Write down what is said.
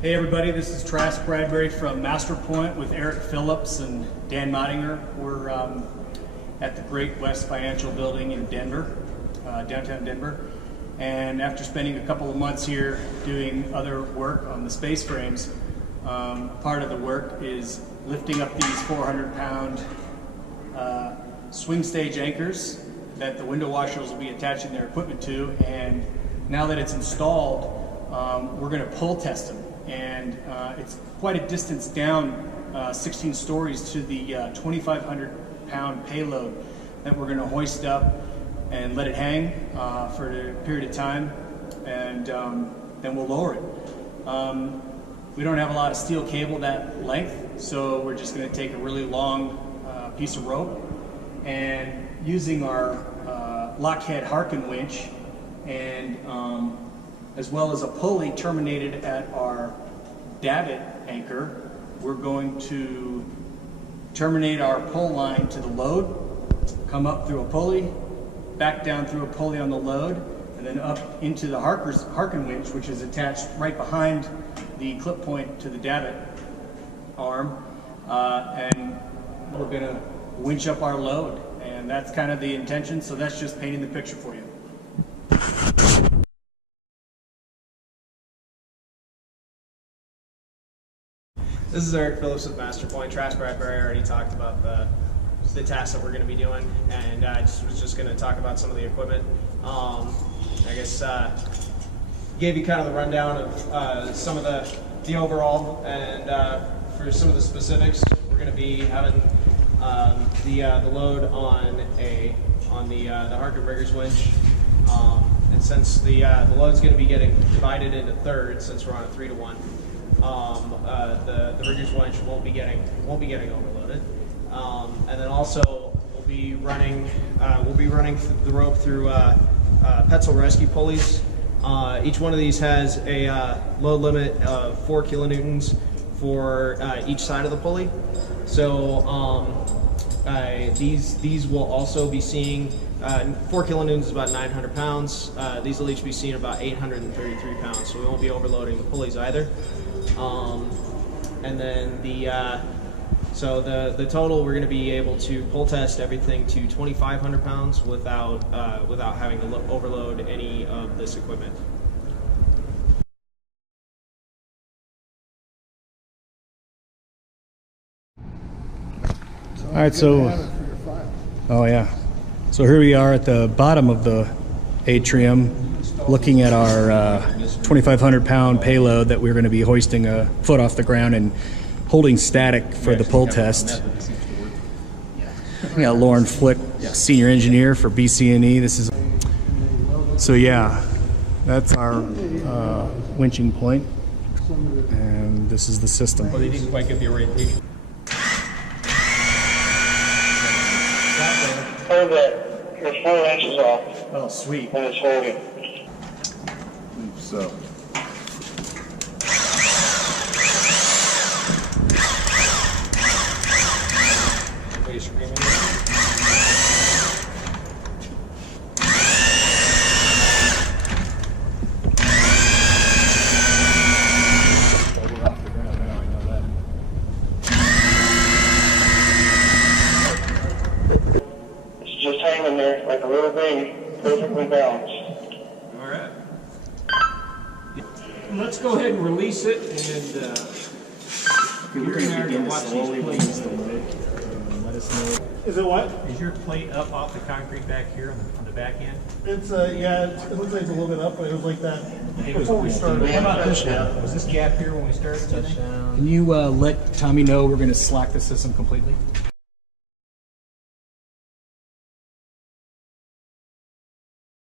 Hey everybody, this is Trask Bradbury from Master Point with Eric Phillips and Dan Mottinger. We're at the Great West Financial Building in Denver, downtown Denver. And after spending a couple of months here doing other work on the space frames, part of the work is lifting up these 400-pound swing stage anchors that the window washers will be attaching their equipment to. And now that it's installed, we're going to pull test them. And it's quite a distance down, 16 stories, to the 2,500-pound payload that we're going to hoist up and let it hang for a period of time, and then we'll lower it. We don't have a lot of steel cable that length, so we're just going to take a really long piece of rope, and using our Lokhead Harken winch, and as well as a pulley terminated at our davit anchor, we're going to terminate our pull line to the load, come up through a pulley, back down through a pulley on the load, and then up into the Harken winch, which is attached right behind the clip point to the davit arm, and we're going to winch up our load. And that's kind of the intention, so that's just painting the picture for you. This is Eric Phillips with Master Point. Trask Bradbury already talked about the tasks that we're going to be doing, and I was just going to talk about some of the equipment. I guess gave you kind of the rundown of some of the overall, and for some of the specifics, we're going to be having the load on the Harken riggers winch, and since the load's going to be getting divided into thirds, since we're on a 3-to-1. The riggers winch won't be getting overloaded, and then also we'll be running the rope through Petzl rescue pulleys. Each one of these has a load limit of 4 kilonewtons for each side of the pulley. So these will also be seeing 4 kilonewtons is about 900 pounds. These will each be seeing about 833 pounds. So we won't be overloading the pulleys either. And then the total, we're going to be able to pull test everything to 2,500 pounds without having to overload any of this equipment. All right, so so here we are at the bottom of the atrium, looking at our 2,500-pound payload that we're going to be hoisting a foot off the ground and holding static for the pull test. We got Lauren Flick, senior engineer for BC&E. This is that's our winching point, and this is the system. Well, they didn't quite get the orientation. Hold that. You're 4 inches off. Oh, sweet. And it's holding. So. It's just hanging there like a little baby, perfectly balanced. All right. Let's go ahead and release it, and We're going to begin to slowly release the load. Let us know. Is it what? is your plate up off the concrete back here on the back end? It's it looks like it's a little bit up, but it was like that before we started. How about this now? Was this gap here when we started? Can you let Tommy know we're going to slack the system completely?